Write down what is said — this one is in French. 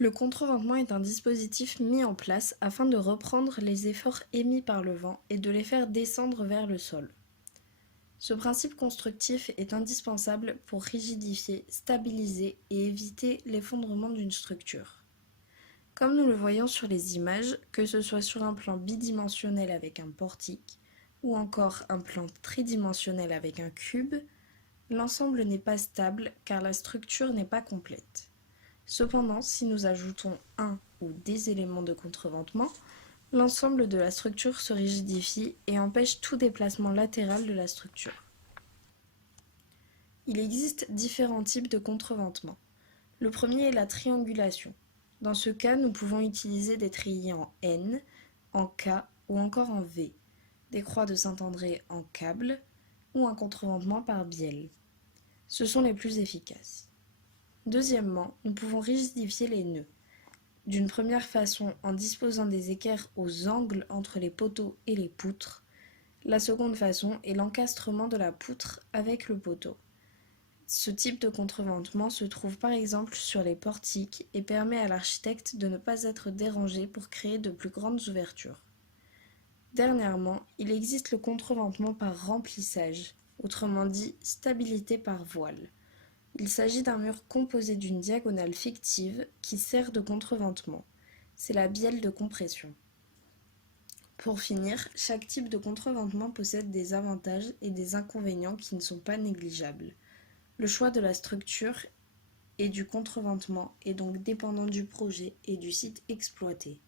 Le contreventement est un dispositif mis en place afin de reprendre les efforts émis par le vent et de les faire descendre vers le sol. Ce principe constructif est indispensable pour rigidifier, stabiliser et éviter l'effondrement d'une structure. Comme nous le voyons sur les images, que ce soit sur un plan bidimensionnel avec un portique ou encore un plan tridimensionnel avec un cube, l'ensemble n'est pas stable car la structure n'est pas complète. Cependant, si nous ajoutons un ou des éléments de contreventement, l'ensemble de la structure se rigidifie et empêche tout déplacement latéral de la structure. Il existe différents types de contreventement. Le premier est la triangulation. Dans ce cas, nous pouvons utiliser des treillis en N, en K ou encore en V, des croix de Saint-André en câble ou un contreventement par bielle. Ce sont les plus efficaces. Deuxièmement, nous pouvons rigidifier les nœuds. D'une première façon en disposant des équerres aux angles entre les poteaux et les poutres. La seconde façon est l'encastrement de la poutre avec le poteau. Ce type de contreventement se trouve par exemple sur les portiques et permet à l'architecte de ne pas être dérangé pour créer de plus grandes ouvertures. Dernièrement, il existe le contreventement par remplissage, autrement dit stabilité par voile. Il s'agit d'un mur composé d'une diagonale fictive qui sert de contreventement. C'est la bielle de compression. Pour finir, chaque type de contreventement possède des avantages et des inconvénients qui ne sont pas négligeables. Le choix de la structure et du contreventement est donc dépendant du projet et du site exploité.